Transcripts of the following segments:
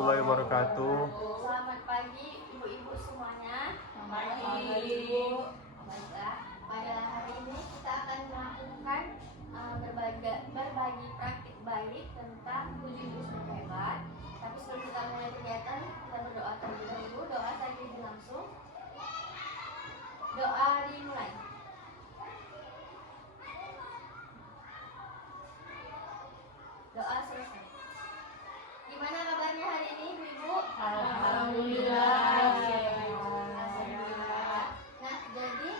warahmatullahi wabarakatuh. Selamat pagi ibu-ibu semuanya. Selamat pagi. Baiklah, pada hari ini kita akan melakukan berbagi praktik baik tentang 7 jurus hebat. Tapi sebelum kita mulai kegiatan, kita berdoa terlebih dahulu. Doa saya langsung. Doa dimulai. Doa selesai. Gimana kabarnya hari ini, ibu-ibu? Alhamdulillah. Alhamdulillah. Nah, jadi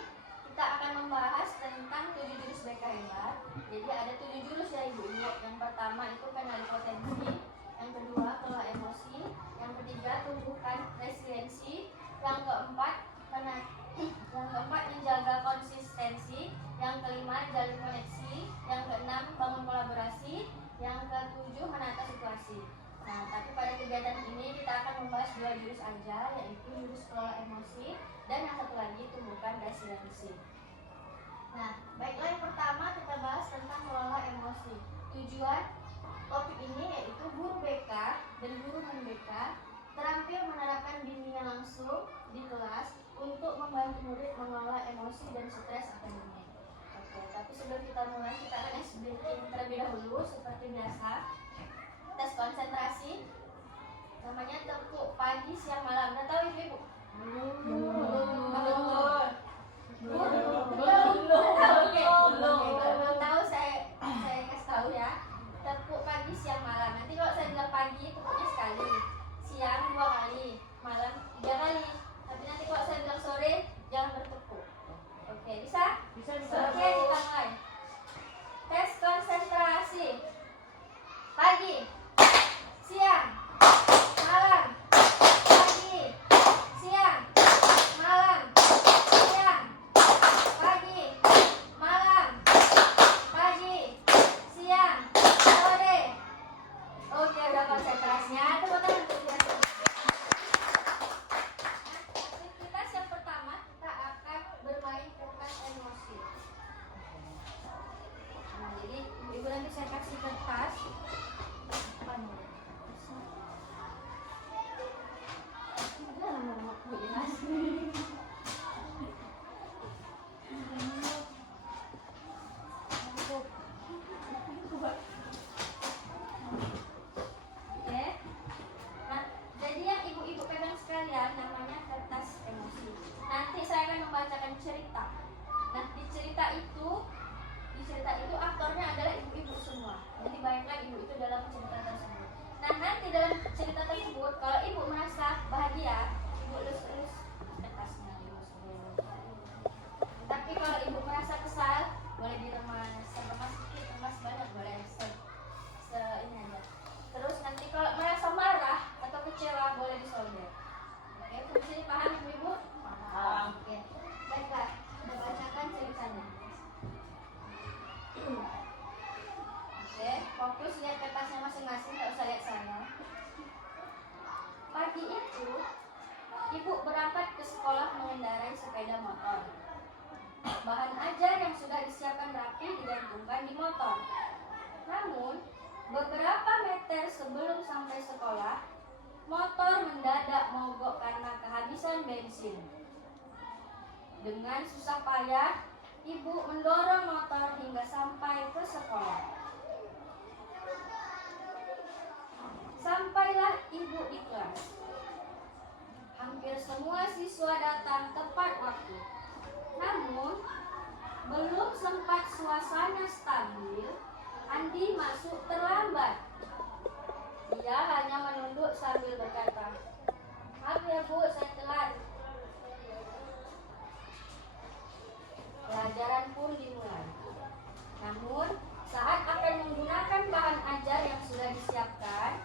kita akan membahas tentang 7 jurus BK hebat. Jadi ada 7 jurus ya ibu-ibu. Yang pertama itu kenali potensi, yang kedua kelola emosi, yang ketiga tumbuhkan resiliensi, yang keempat menjaga konsistensi, yang kelima jalin koneksi, yang keenam bangun kolaborasi, yang ketujuh menata situasi. Nah, tapi pada kegiatan ini kita akan membahas 2 jurus aja, yaitu jurus kelola emosi dan yang satu lagi tumbuhkan resiliensi. Nah, baiklah yang pertama kita bahas tentang kelola emosi. Tujuan topik ini yaitu guru BK dan guru non-BK terampil menerapkan bimbingan langsung di kelas untuk membantu murid mengelola emosi dan stres akademik. Oke, tapi sebelum kita mulai kita akan explain terlebih dahulu seperti biasa. Tes konsentrasi namanya tepuk pagi siang malam. Nggak tahu ibu? Belum tahu saya kasih tahu ya. Tepuk pagi siang malam. Nanti kalau saya bilang pagi tepuknya sekali, siang 2 kali, malam 3 kali. Tapi nanti kalau saya bilang sore jangan bertepuk. Oke, bisa? Bisa. Oke, kita mulai. Tes konsentrasi. Pagi, siang, malam. Pagi, siang, malam. Siang, pagi, malam. Pagi, siang, sore. Oke, udah konsentrasinya. Tepuk tangan untuk dia. Aktivitas yang pertama kita akan bermain kertas emosi. Nah, jadi ibu nanti saya kasih kertas. Oke. Nah, jadi yang ibu-ibu pegang sekalian namanya kertas emosi. Nanti saya akan membacakan cerita. Nah, di cerita itu aktornya adalah ibu-ibu semua. Jadi bayangkan ibu itu dalam cerita tersebut. Nah, nanti dalam cerita tersebut kalau ibu merasa bahagia, ibu elus-elus kertasnya, tapi kalau ibu merasa kesal, boleh diremas sedikit, remas banyak boleh ini aja. Terus nanti kalau merasa marah atau kecewa boleh disolder. Oke, fungsi dipahami ibu? Paham. Oke, baiklah, kita bacakan ceritanya. Oke, fokus lihat kertasnya masing-masing, nggak usah lihat saya. Pagi itu, ibu berangkat ke sekolah mengendarai sepeda motor. Bahan ajar yang sudah disiapkan rapi digantungkan di motor. Namun, beberapa meter sebelum sampai sekolah, motor mendadak mogok karena kehabisan bensin. Dengan susah payah, ibu mendorong motor hingga sampai ke sekolah. Sampailah ibu di kelas. Hampir semua siswa datang tepat waktu. Namun, belum sempat suasana stabil, Andi masuk terlambat. Ia hanya menunduk sambil berkata, "Maaf ya Bu, saya telat." Pelajaran pun dimulai. Namun, saat akan menggunakan bahan ajar yang sudah disiapkan,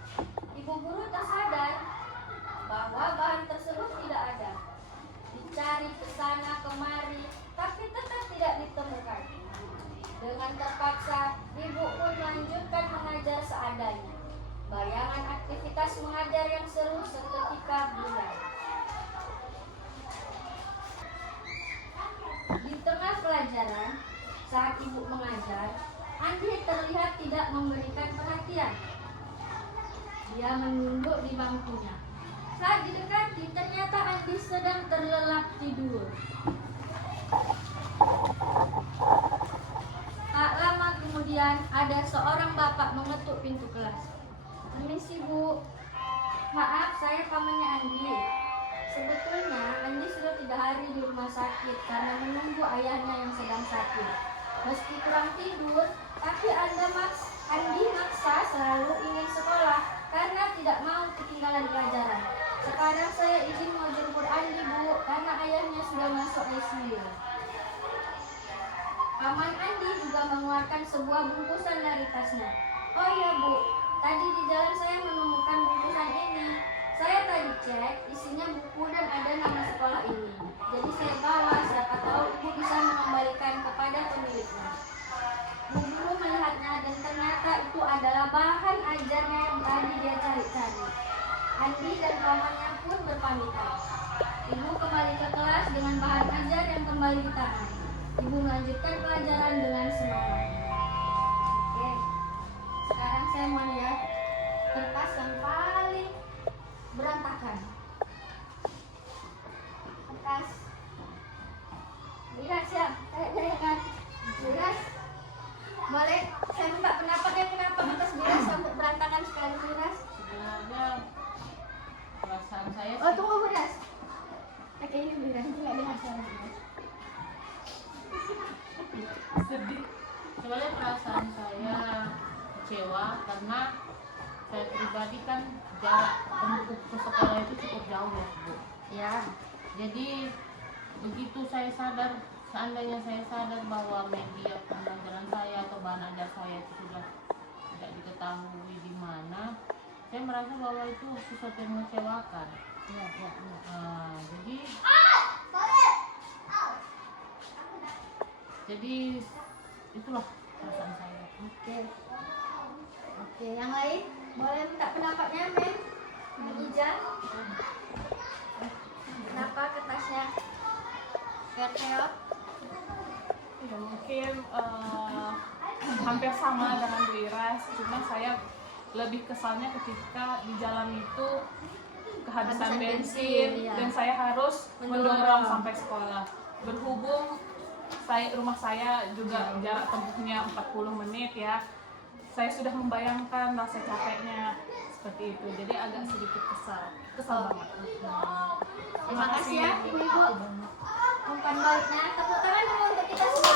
ibu guru tersadar bahwa bahan tersebut tidak ada. Dicari ke sana kemari, tapi tetap tidak ditemukan. Dengan terpaksa, ibu pun melanjutkan mengajar seadanya. Bayangan aktivitas mengajar yang seru seketika buyar. Di tengah pelajaran, saat ibu mengajar, Andi terlihat tidak memberikan perhatian. Dia menunduk di bangkunya. Saat didekati, ternyata Andi sedang terlelap tidur. Tak lama kemudian, ada seorang bapak mengetuk pintu kelas. "Permisi, Bu. Maaf, saya pamannya Andi. Sebetulnya Andi sudah 3 hari di rumah sakit karena menunggu ayahnya yang sedang sakit. Meski kurang tidur, tapi Andi maksa selalu ingin sekolah karena tidak mau ketinggalan pelajaran. Sekarang saya izin mau jemput Andi, Bu, karena ayahnya sudah masuk ICU." Paman Andi juga mengeluarkan sebuah bungkusan dari tasnya. "Oh iya, Bu, tadi di jalan saya menemukan bungkusan ini. Saya tadi cek, isinya buku dan ada nama sekolah ini. Jadi saya bawa, siapa tahu Ibu bisa mengembalikan kepada pemiliknya." Bu Guru melihatnya dan ternyata itu adalah bahan ajarnya yang tadi dia cari-cari. Andi dan pamannya pun berpamitan. Ibu kembali ke kelas dengan bahan ajar yang kembali di tangan. Ibu melanjutkan pelajaran dengan semangat. Oke, sekarang saya mau lihat kertas yang paling berantakan. Kertas Miras ya, saya kan Miras. Boleh saya minta pendapatnya kenapa kertas Miras sampai berantakan sekali, Miras? Sebenarnya perasaan saya Oh, tunggu, Miras. Oke, ini Miras, itu nggak dengar suara Miras. sedih. Sebenarnya perasaan saya kecewa karena saya pribadi kan jarak tempuh ke sekolah itu cukup jauh ya, Bu. Ya, Jadi begitu saya sadar, seandainya saya sadar bahwa media pembelajaran saya atau bahan ajar saya itu sudah tidak diketahui di mana, saya merasa bahwa itu sesuatu yang mengecewakan. ya. Jadi itulah perasaan saya. Oke, yang lain boleh minta pendapatnya, Men? Ija, kenapa kertasnya kereot? Ya, mungkin hampir sama dengan Wiras, cuma saya lebih kesalnya ketika di jalan itu kehabisan Kehabisan bensin bensin, ya. dan saya harus mendorong sampai sekolah. Berhubung rumah saya juga jarak tempuhnya 40 menit ya, saya sudah membayangkan rasa capeknya seperti itu, jadi agak sedikit kesal banget. Terima kasih ya, Ibu-ibu. Umpan baliknya, tepuk tangan dulu untuk kita semua.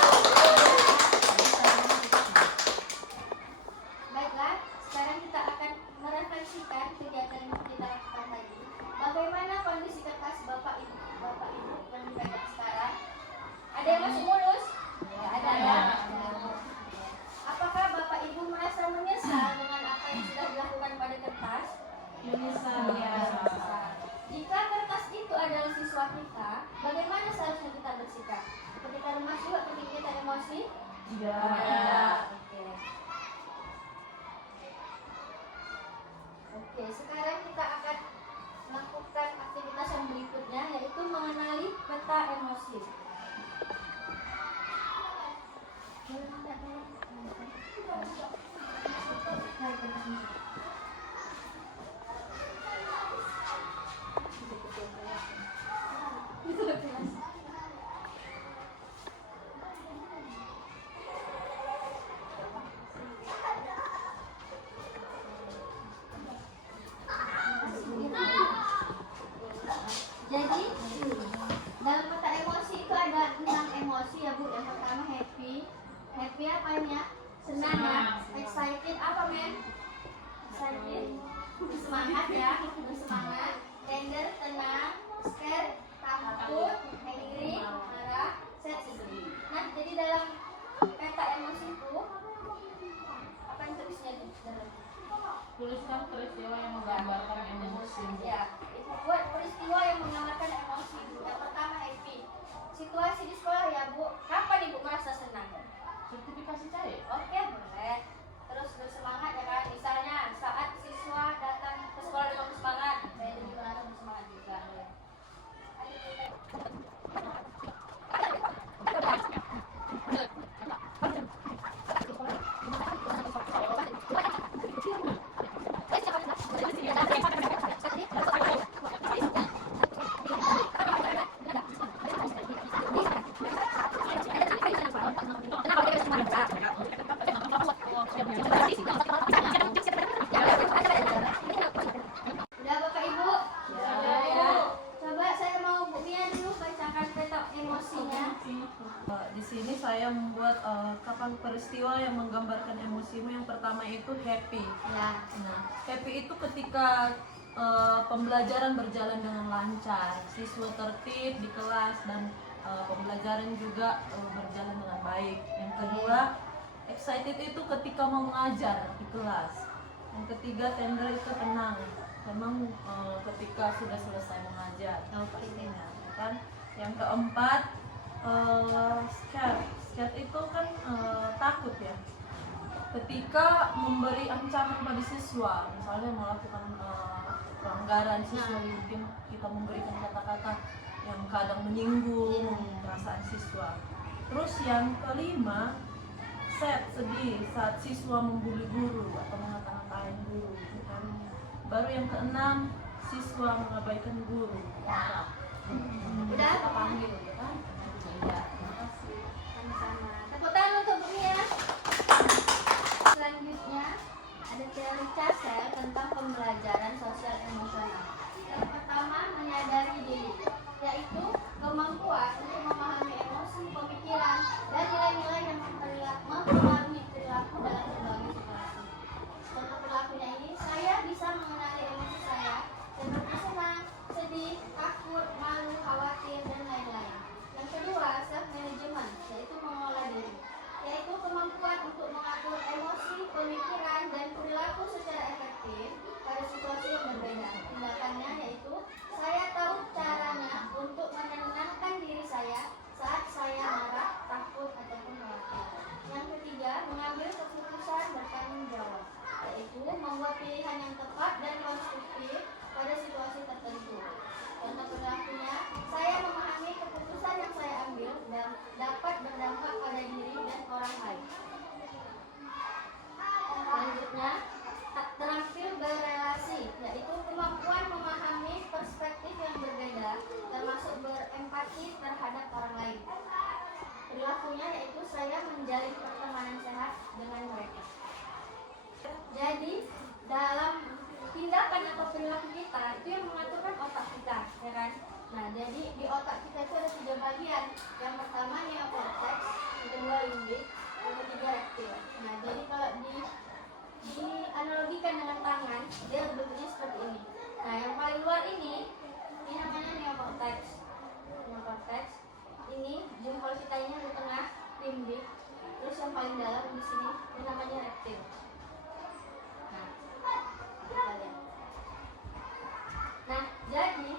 Baiklah, sekarang kita akan merefleksikan kegiatan yang kita lakukan tadi. Bagaimana kondisi kertas Bapak Ibu yang dipegang sekarang? Ada yang masih mulus? Ya, ada ya. Apakah Bapak Ibu merasa menyesal dengan apa yang sudah dilakukan pada kertas? Menyesal. Ya. Jika kertas itu adalah siswa kita, bagaimana seharusnya kita bersikap? Ketika lemas juga, ketika kita emosi? Ya. Oke, sekarang kita akan melakukan aktivitas yang berikutnya, yaitu mengenali peta emosi. Jadi dalam peta emosi itu ada 6 emosi ya, Bu. Yang pertama happy. Happy apa ya? Senang ya. Excited apa, Men? Excited. Semangat ya, bersemangat. Tender, tenang. Scared, takut. Angry, marah. Sad, sedih. Nah, jadi dalam peta emosi itu apa yang tulisnya di dalam? Tuliskan peristiwa yang menggambarkan emosi. Ya, itu buat peristiwa yang menggambarkan emosi. Yang pertama happy. Situasi di sekolah ya, Bu. Kapan Ibu merasa senang? Sertifikasi saya. Oke, boleh. Terus bersemangat ya kan. Misalnya saat siswa datang ke sekolah dengan bersemangat, saya jadi merasa bersemangat juga. emosimu. Yang pertama itu happy. Ya. Nah, happy itu ketika pembelajaran berjalan dengan lancar, siswa tertib di kelas, dan pembelajaran juga berjalan dengan baik. Yang kedua, excited itu ketika mau mengajar di kelas. Yang ketiga, tender itu tenang, memang ketika sudah selesai mengajar. Pastinya, ya kan? Yang keempat, scared itu kan takut ya. Ketika memberi ancaman pada siswa, misalnya melakukan pelanggaran siswa, mungkin kita memberikan kata-kata yang kadang menyinggung perasaan siswa. Terus yang kelima, sedih saat siswa membuli guru atau mengata-ngatain guru, kan? Baru yang keenam, siswa mengabaikan guru, marah. Udah? Kita panggil, ya kan? Iya. Sama-sama. Tepuk tangan untuk Bu Mia. Selanjutnya ada teori Casel tentang pembelajaran sosial emosional. Yang pertama, menyadari diri, yaitu kemampuan untuk memahami emosi, pemikiran, dan nilai-nilai yang mempengaruhi perilaku dalam berbagai situasi. Contoh perilakunya ini, saya bisa mengenali emosi saya seperti senang, sedih, takut, malu, khawatir, dan lain-lain. Yang kedua, self management, yaitu mengolah diri, yaitu kemampuan untuk mengatur emosi, pemikiran, dan perilaku secara efektif pada situasi yang berbeda. Tindakannya yaitu saya tahu caranya untuk menenangkan diri saya saat saya marah, takut, ataupun khawatir. Yang ketiga, mengambil keputusan bertanggung jawab, yaitu membuat pilihan yang tepat dan konstruktif pada situasi tertentu. Contoh perilakunya, saya memahami keputusan yang saya ambil dan dapat berdampak pada diri dan orang lain. Selanjutnya, terampil berrelasi, yaitu kemampuan memahami perspektif yang berbeda, termasuk berempati terhadap orang lain. Perilakunya yaitu saya menjalin pertemanan sehat dengan mereka. Jadi, dalam tindakan atau perilaku kita itu yang mengaturkan otak kita, ya kan? Nah, jadi di otak kita itu ada 3 bagian. Yang pertama neokortex, yang kedua limbik, yang ketiga reptil. Nah, jadi kalau dianalogikan dengan tangan, dia bentuknya seperti ini. Nah, yang paling luar ini namanya neokortex. Neokortex ini jempol kita ini di tengah limbik. Terus yang paling dalam di sini ini namanya reptil. Nah, jadi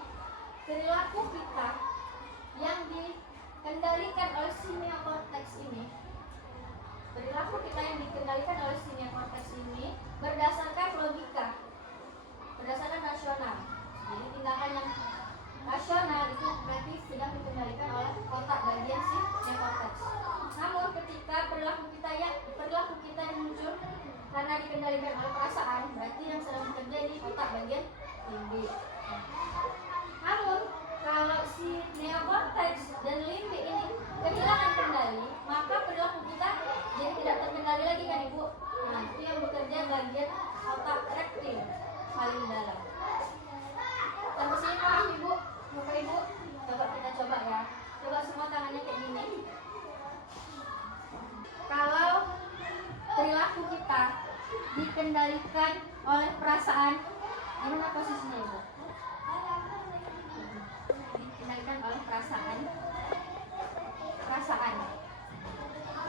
perilaku kita yang dikendalikan oleh si neokortex ini, berdasarkan logika, berdasarkan rasional. Jadi tindakan yang rasional itu berarti sedang dikendalikan oleh otak bagian si neokortex. Namun ketika perilaku kita yang muncul karena dikendalikan oleh perasaan, berarti yang sedang bekerja di otak bagian limbik. Namun kalau si neokortex dan limbik ini kehilangan kendali, maka perilaku kita jadi tidak terkendali lagi kan Ibu? Nah, itu yang bekerja bagian otak reptil paling dalam. Sampai sini paham Ibu? Muka Ibu? Coba kita coba ya. Coba semua tangannya kayak gini. Kalau perilaku kita dikendalikan oleh perasaan, gimana posisinya Ibu? Dikendalikan oleh perasaan.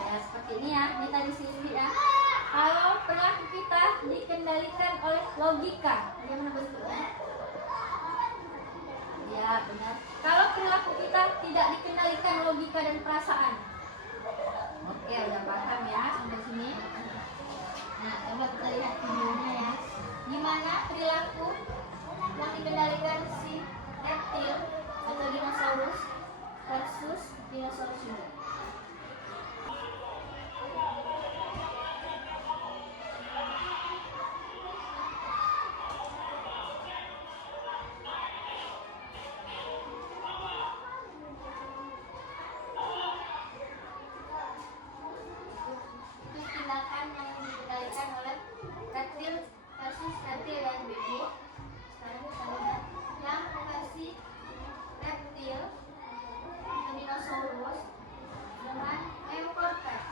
Ya seperti ini ya, ini tadi sini ya. Kalau perilaku kita dikendalikan oleh logika, bagaimana bentuknya? Ya benar. Kalau perilaku kita tidak dikendalikan logika dan perasaan. Oke, udah paham ya sampai sini. Nah, coba kita lihat videonya ya. Gimana perilaku yang dikendalikan si reptil atau dinosaurus versus dinosaurus juga. Tindakan yang dikendalikan oleh reptil versus reptil dan ibu. Sekarang kita lihat yang versi reptil dinosaurus dengan neokortex.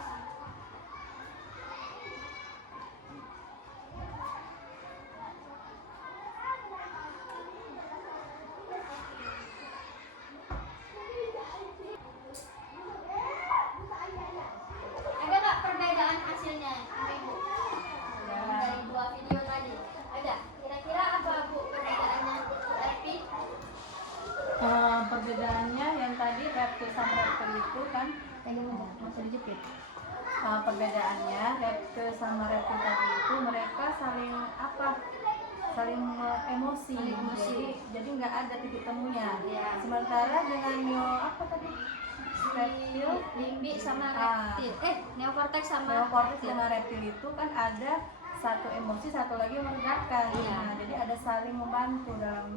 dijepit. Perbedaannya reptil sama reptil tadi itu mereka saling emosi. Saling emosi. Jadi nggak ada titik temunya. Iya. Sementara dengan apa tadi, reptil Limbi sama Ah. reptil. Neokortex sama neokortex reptil. dengan reptil itu kan ada satu emosi, satu lagi melegakan. Iya. Nah, jadi ada saling membantu dalam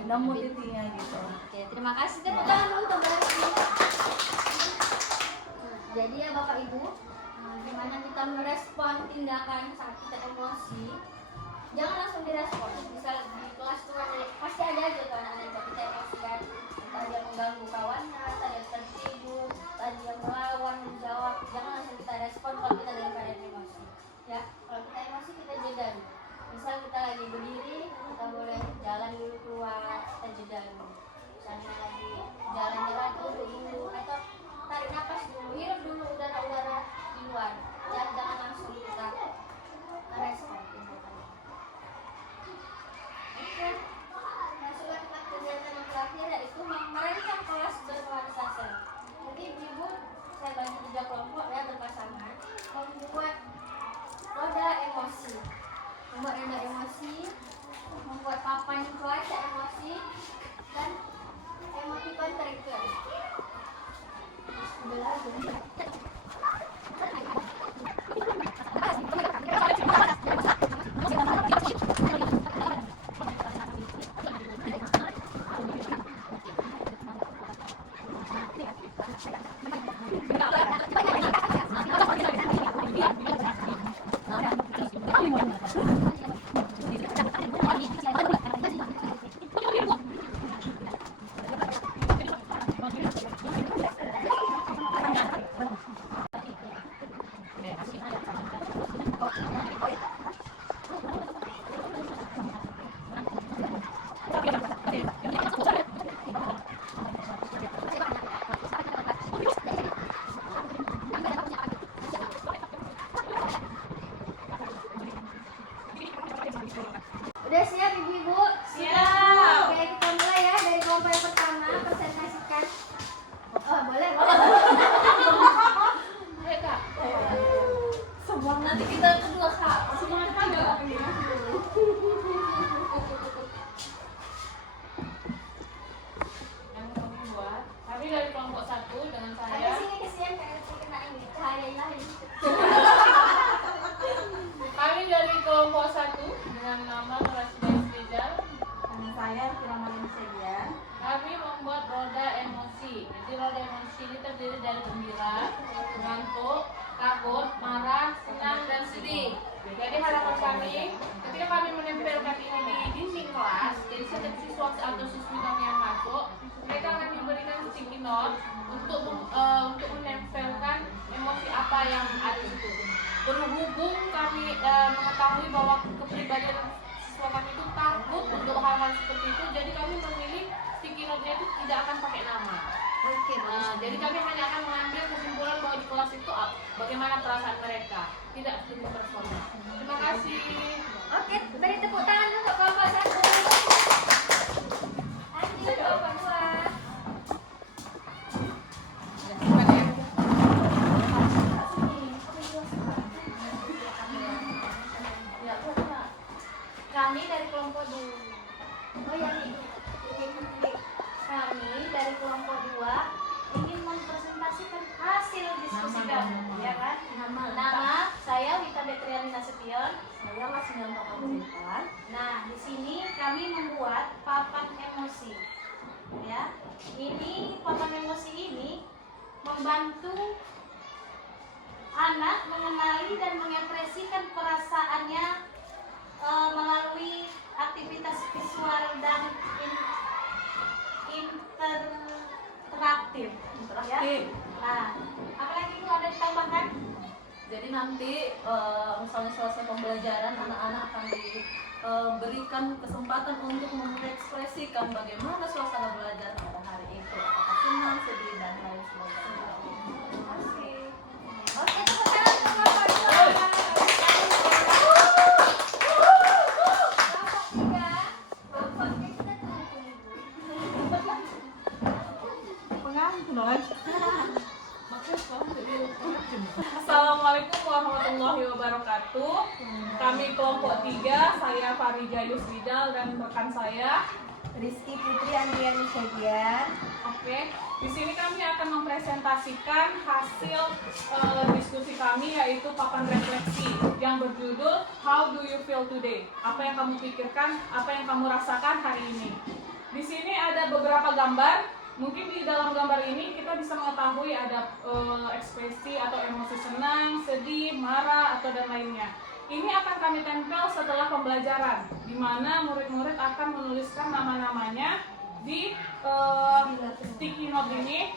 nemu titiknya gitu. Oke, terima kasih. Tepuk tangan dulu untuk Mbak Rizky. Jadi ya Bapak Ibu, gimana kita merespon tindakan saat kita emosi? Jangan langsung direspon. Misal di kelas tuh pasti ada aja tuh anak-anak yang kita emosikan. Entah dia mengganggu kawannya, entah dia tertidur, entah dia melawan, menjawab. Jangan langsung kita respon kalau kita dalam keadaan emosi. Ya, kalau kita emosi kita jeda dulu. Misal kita lagi berdiri, kita boleh jalan dulu keluar, kita jeda dulu. Misalnya lagi jalan-jalan duduk dulu atau tarik nafas dulu, hirup dulu udara-udara di luar. Ya, jangan langsung kita merespon tindakannya. Oke, masuklah kita ke kegiatan yang terakhir yaitu merancang kelas bernuansa sel. Jadi ibu saya bagi 3 kelompok ya berpasangan membuat roda emosi. Membuat roda emosi, membuat papan cuaca emosi, dan emoticon trigger. Udah siap ibu-ibu? Siap. Oke, kita mulai ya dari kelompok yang pertama, presentasikan. Oh, boleh, boleh. Baik, Kak. Semua nanti kita kedua Kak. Semangat Kak, nggak? Yang kedua, kami dari kelompok 1 dengan Ada saya. sini kesian kayak kena ini, cahaya ilahi. Kami dari kelompok 1 dengan nama Rasida Rizal. Dengan saya Kiramalin Sebian. Kami membuat roda emosi. Jadi roda emosi ini terdiri dari gembira, ngantuk, takut, marah, senang, dan sedih. Jadi harapan kami, ketika kami menempelkan ini di dinding kelas, jadi setiap siswa atau siswi kami yang masuk, mereka akan diberikan sticky note untuk menempelkan emosi apa yang ada di situ. Berhubung kami mengetahui bahwa kepribadian siswa kami itu takut untuk hal-hal seperti itu, jadi kami memilih sticky note-nya itu tidak akan pakai nama. Oke, Jadi kami hanya akan mengambil kesimpulan bahwa di kelas itu bagaimana perasaan mereka, tidak studi personal. Terima kasih. Oke, beri tepuk tangan untuk kelompok 1. Lanjut kelompok 2. Kami dari kelompok 2. Oh ya nih. Kami dari kelompok 2 ingin mempresentasikan hasil diskusi kami, ya kan? Nama saya Wita Betriani Nasution. Saya masih nyantok pemerintahan. Nah, di sini kami membuat papan emosi. Ya. Ini papan emosi ini membantu anak mengenali dan mengekspresikan perasaannya melalui aktivitas visual dan interaktif. Ya. Nah, apalagi itu ada ditambahkan? Jadi nanti misalnya selesai pembelajaran anak-anak akan diberikan kesempatan untuk mengekspresikan bagaimana suasana belajar pada hari itu, apakah senang, sedih, dan lain sebagainya. Terima kasih. Oke, tepuk tangan untuk kelompok 2. Kelompok 3. Kelompoknya kita tunggu. Pengantin lagi. wabarakatuh. Kami kelompok 3, saya Farija Yusridal dan rekan saya Rizky Putri Andriani Syagian. Oke, di sini kami akan mempresentasikan hasil diskusi kami, yaitu papan refleksi yang berjudul How do you feel today? Apa yang kamu pikirkan, apa yang kamu rasakan hari ini. Di sini ada beberapa gambar. Mungkin di dalam gambar ini kita bisa mengetahui ada ekspresi atau emosi senang, sedih, marah, atau dan lainnya. Ini akan kami tempel setelah pembelajaran, di mana murid-murid akan menuliskan nama-namanya di sticky note ini.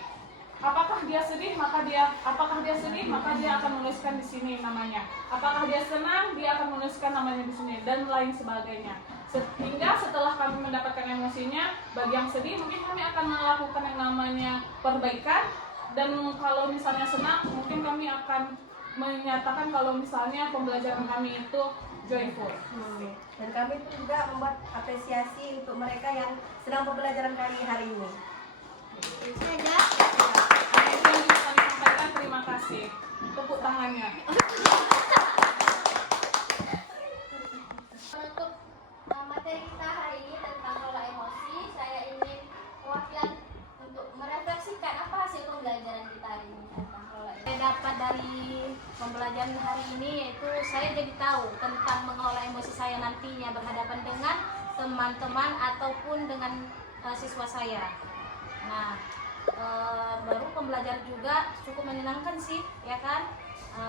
Apakah dia sedih, maka dia akan menuliskan di sini namanya. Apakah dia senang, dia akan menuliskan namanya di sini, dan lain sebagainya. Sehingga setelah kami mendapatkan emosinya, bagi yang sedih mungkin kami akan melakukan yang namanya perbaikan, dan kalau misalnya senang mungkin kami akan menyatakan kalau misalnya pembelajaran kami itu joyful. Dan kami pun juga membuat apresiasi untuk mereka yang sedang pembelajaran kami hari ini. Itu saja. Ada yang bisa kami sampaikan, terima kasih. Tepuk tangannya. Untuk materi kita hari ini tentang pola emosi, saya ingin mewakilkan untuk merefleksikan apa hasil pembelajaran kita hari ini tentang pola emosi. Saya dapat dari pembelajaran hari ini yaitu saya jadi tahu tentang mengelola emosi saya nantinya berhadapan dengan teman-teman ataupun dengan siswa saya. Nah, baru pembelajaran juga cukup menyenangkan sih, ya kan?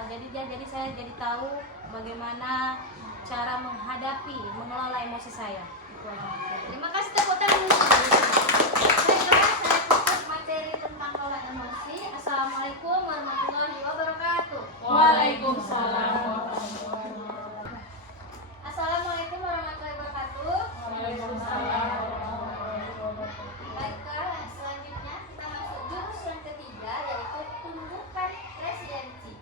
Jadi saya jadi tahu bagaimana cara mengelola emosi saya. Itu aja. Terima kasih, tepuk tangan. Baiklah, saya tutup materi tentang pola emosi. Assalamualaikum warahmatullahi wabarakatuh. Waalaikumsalam. Assalamualaikum warahmatullahi wabarakatuh. Waalaikumsalam. Baiklah, selanjutnya kita masuk jurus yang ketiga, yaitu tumbuhkan resiliensi.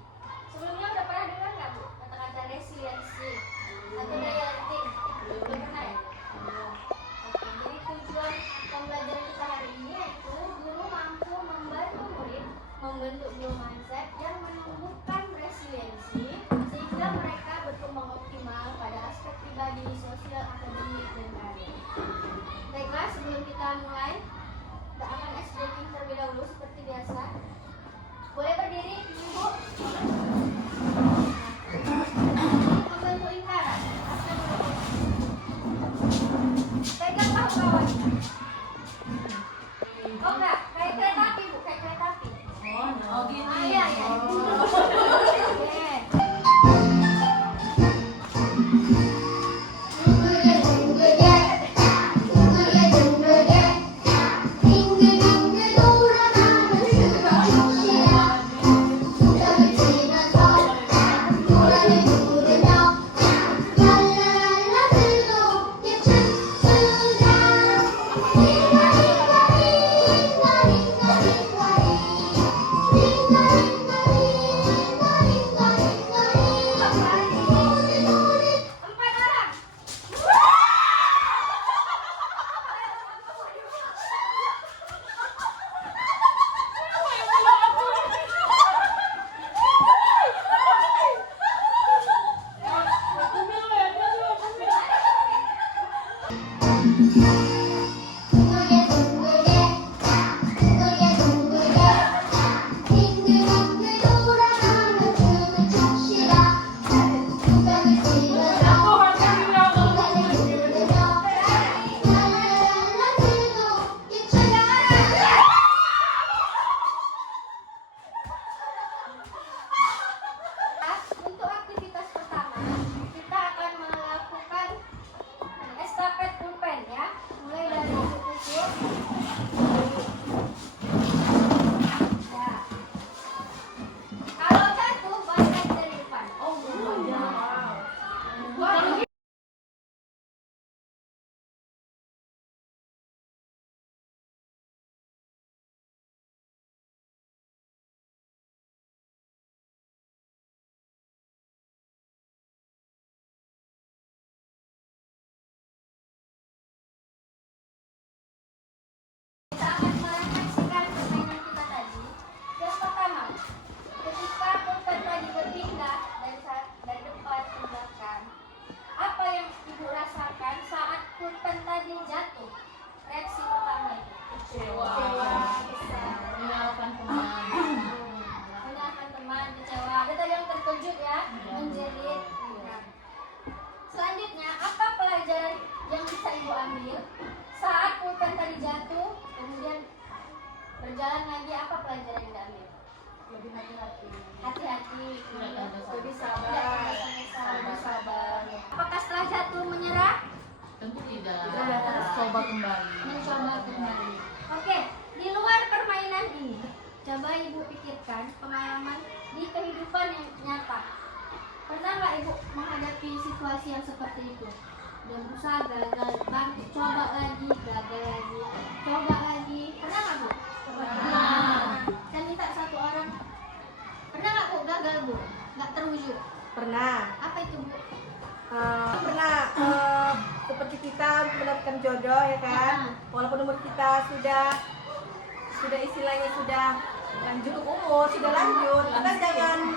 Sebelumnya udah pernah dengar nggak Bu kata-kata resiliensi atau daya lenting? Belum pernah ya? Oke, jadi tujuan pembelajaran kita hari ini yaitu guru mampu membantu murid membentuk new mindset yang menumbuhkan resiliensi sehingga mereka berkembang optimal pada aspek pribadi, sosial, akademik, dan karir. Baiklah, sebelum kita mulai, kita akan ice breaking terlebih dahulu seperti biasa. Boleh berdiri, Ibu? Membentuk lingkaran. Pegang bahu kawannya. Oh enggak, kayak kereta api Bu, kayak kereta api. Oh gini. Ah, iya, iya. Oke. Empat orang. Untuk aktivitas pertama, kita akan melakukan estafet pulpen ya. ambil, saat pulpen tadi jatuh, kemudian berjalan lagi, apa pelajaran yang diambil? Lebih hati-hati. Hati-hati, kemudian Lebih tidak sabar. sabar. Apakah setelah jatuh menyerah? Tentu tidak. Coba kembali. Mencoba kembali. Oke, di luar permainan ini, coba ibu pikirkan pengalaman di kehidupan yang nyata. Pernah nggak ibu menghadapi situasi yang seperti itu? Udah berusaha gagal, bangkit, coba lagi, gagal lagi, coba lagi. Pernah nggak bu? Pernah. Saya minta satu orang. Pernah nggak bu gagal bu? Nggak terwujud. Pernah. Apa itu bu? Pernah seperti kita mendapatkan jodoh ya kan, walaupun umur kita sudah istilahnya sudah cukup umur, sudah lanjut, kita jangan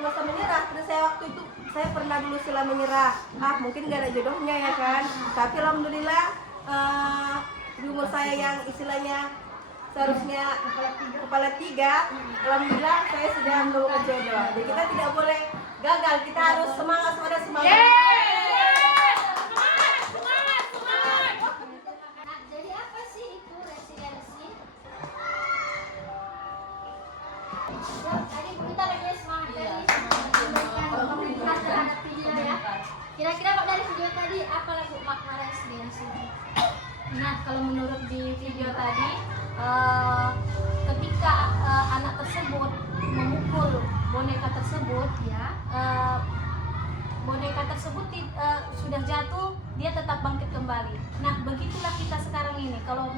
merasa menyerah. Terus saya waktu itu saya pernah dulu sila menyerah, mungkin gak ada jodohnya ya kan, tapi alhamdulillah di umur saya yang istilahnya seharusnya kepala tiga, alhamdulillah saya sudah menemukan jodoh. Jadi kita tidak boleh gagal, kita harus semangat. Nah, jadi apa sih itu resiliensi? Ya, tadi kita lagi semangat tadi memberikan pemahaman terhadap video ya. Kira-kira kok dari video tadi apa lagu makna resiliensi? Nah, kalau menurut di video tadi, ketika anak tersebut memukul boneka tersebut, Ya. boneka tersebut sudah jatuh, dia tetap bangkit kembali. Nah, begitulah kita sekarang ini. Kalau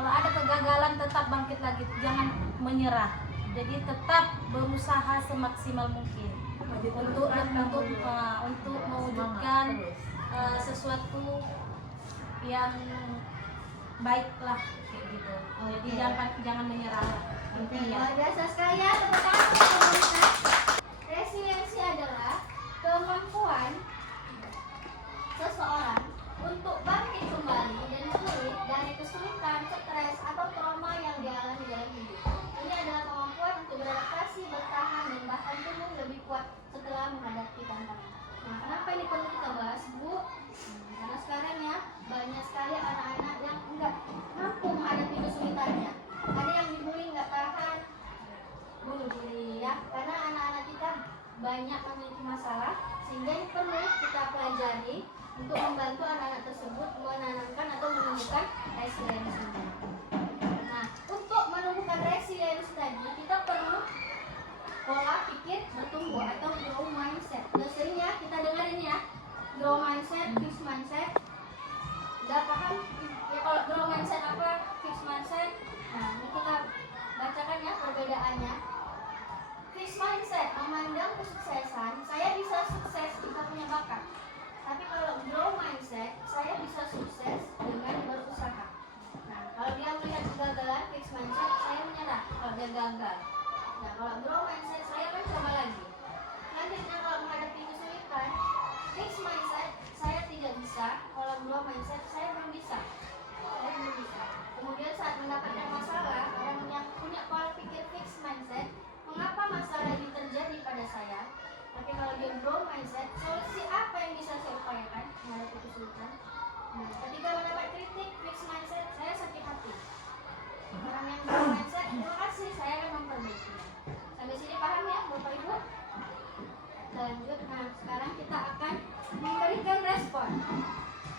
ada kegagalan, tetap bangkit lagi, jangan menyerah. Jadi tetap berusaha semaksimal mungkin untuk mewujudkan sesuatu yang baiklah kayak gitu. Jadi jangan menyerah. Intinya. Luar biasa sekali ya, tepuk tangan untuk pemirsa. Resiliensi adalah kemampuan seseorang untuk bangkit kembali dan pulih dari kesulitan, stres, atau trauma yang dialami dalam hidup. Ini adalah kemampuan untuk beradaptasi, bertahan, dan bahkan tumbuh lebih kuat setelah menghadapi tantangan. Nah, kenapa ini perlu kita bahas, Bu? Karena sekarang ya, banyak sekali anak-anak yang enggak mampu menghadapi kesulitannya. Ada yang dibully nggak tahan, bunuh diri ya. Karena anak-anak kita banyak memiliki masalah, sehingga ini perlu kita pelajari untuk membantu anak-anak tersebut menanamkan atau menumbuhkan resiliensi. Nah, untuk menumbuhkan resiliensi tadi, kita perlu pola pikir bertumbuh atau growth mindset. Udah sering ya kita dengar ini ya, growth mindset, fixed mindset. Udah paham ya kalau growth mindset apa, fixed mindset? Nah, ini kita bacakan ya perbedaannya. Fixed mindset memandang kesuksesan, saya bisa sukses jika punya bakat. Tapi kalau growth mindset, saya bisa sukses dengan berusaha. Nah, kalau dia melihat kegagalan, fixed mindset, saya menyerah kalau dia gagal. Nah, kalau growth mindset, saya akan coba lagi. Selanjutnya, kalau menghadapi kesulitan, fixed mindset, saya tidak bisa. Kalau growth mindset, saya belum bisa. Kemudian saat mendapatkan masalah, orang yang punya pola pikir fixed mindset, mengapa masalah ini terjadi pada saya? Tapi kalau dia growth mindset, solusi apa yang bisa saya upayakan menghadapi kesulitan? Nah, ketika mendapat kritik fixed mindset, saya sakit hati. Orang yang growth mindset, terima kasih, saya akan memperbaiki. Sampai sini paham ya, Bapak Ibu? Lanjut, nah sekarang kita akan memberikan respon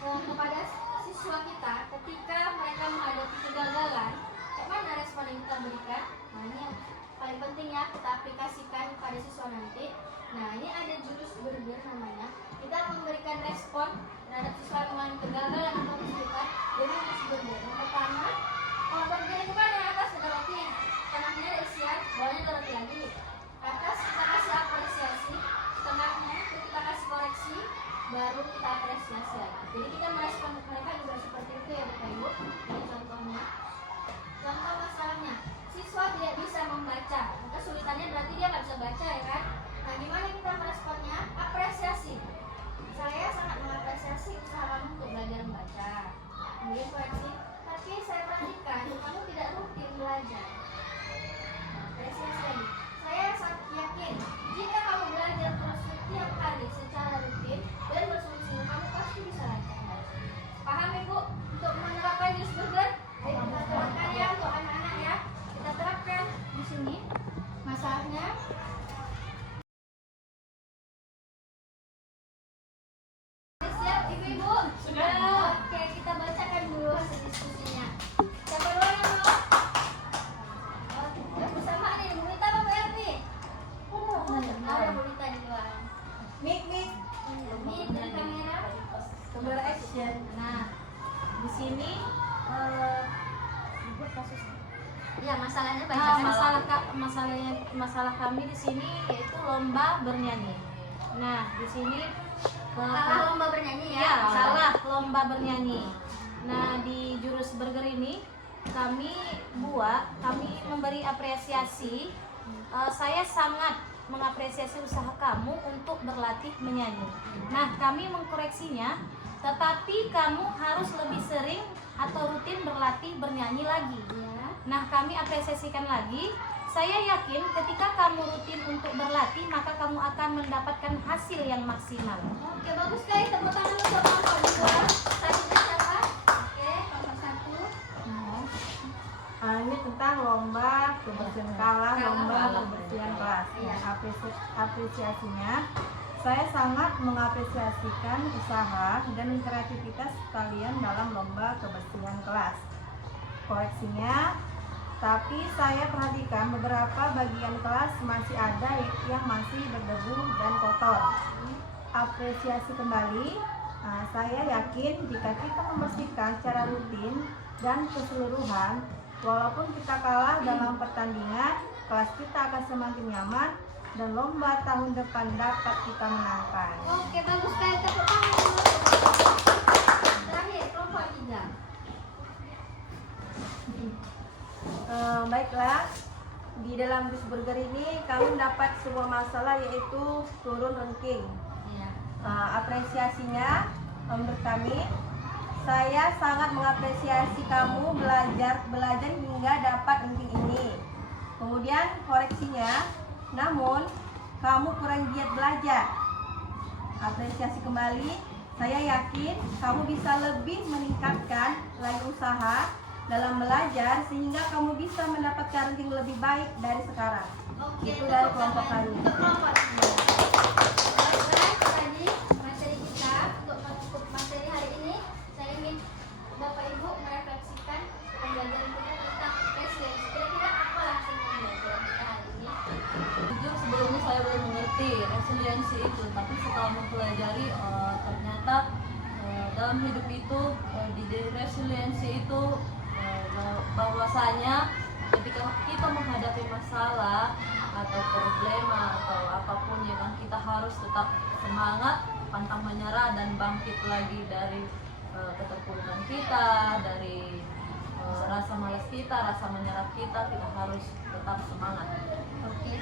kepada siswa kita ketika mereka menghadapi kegagalan. Kayak mana respon yang kita berikan? Nah, ini yang paling penting ya, kita aplikasikan pada siswa nanti. Nah, ini ada jurus burger namanya. Kita memberikan respon terhadap siswa yang mengalami kegagalan atau kesulitan dengan jurus burger. Yang pertama, kalau burger itu kan yang atas ada roti, tengahnya ada isian, bawahnya ada roti lagi. Atas kita kasih apresiasi, tengahnya kita kasih koreksi, baru kita apresiasi lagi. Jadi kita merespon mereka juga seperti itu ya Bapak Ibu. Ini contohnya. Contoh masalahnya, siswa tidak bisa membaca, maka kesulitannya berarti dia nggak bisa baca ya kan? Nah, gimana kita meresponnya? Apresiasi. Saya sangat mengapresiasi usaha kamu untuk belajar membaca. Kemudian koreksi, tapi saya perhatikan kamu tidak rutin belajar. Apresiasi lagi. Saya sangat yakin jika kamu belajar terus setiap hari secara rutin dan bersungguh-sungguh, kamu pasti bisa lancar. Paham Ibu? sini Ya, masalahnya masalah kami di sini yaitu lomba bernyanyi. Nah, di sini salah lomba bernyanyi ya. ya, salah lomba bernyanyi. Nah, di jurus burger ini kami memberi apresiasi. Saya sangat mengapresiasi usaha kamu untuk berlatih menyanyi. Nah, kami mengkoreksinya, tetapi kamu harus lebih sering atau rutin berlatih bernyanyi lagi. Ya. Nah, kami apresiasikan lagi. Saya yakin ketika kamu rutin untuk berlatih, maka kamu akan mendapatkan hasil yang maksimal. Oke, bagus guys. Tepuk tangan untuk kelompok 2. Selanjutnya siapa? Oke, kelompok 1. Ini tentang lomba kebersihan kelas, lomba kebersihan kelas. Iya. Apresiasinya, saya sangat mengapresiasikan usaha dan kreativitas kalian dalam lomba kebersihan kelas. Koreksinya, tapi saya perhatikan beberapa bagian kelas masih ada yang masih berdebu dan kotor. Apresiasi kembali, saya yakin jika kita membersihkan secara rutin dan keseluruhan, walaupun kita kalah dalam pertandingan, kelas kita akan semakin nyaman dan lomba tahun depan dapat kita menangkan. Oke, bagus guys. Tepuk tangan. Terakhir, kelompok 3. Baiklah, di dalam Jus Burger ini kami mendapat sebuah masalah yaitu turun ranking. Iya. Apresiasinya menurut kami, saya sangat mengapresiasi kamu belajar hingga dapat ranking ini. Kemudian koreksinya, namun kamu kurang giat belajar. Apresiasi kembali, saya yakin kamu bisa lebih meningkatkan lagi usaha dalam belajar sehingga kamu bisa mendapatkan ranking lebih baik dari sekarang. Oke, Itu dari tepuk kelompok tangan kami. untuk kelompok 3. Baiklah, tadi materi kita untuk materi hari ini, saya ingin Bapak Ibu merefleksikan pembelajaran kita tentang resiliensi. Kira-kira apalah hasil pembelajaran kita hari ini? Jujur sebelumnya saya belum mengerti resiliensi itu, tapi setelah mempelajari ternyata dalam hidup itu di resiliensi itu bahwasanya ketika kita menghadapi masalah atau problema atau apapun yang kita harus tetap semangat, pantang menyerah dan bangkit lagi dari keterpurukan kita, dari rasa malas kita, rasa menyerah kita harus tetap semangat. Oke,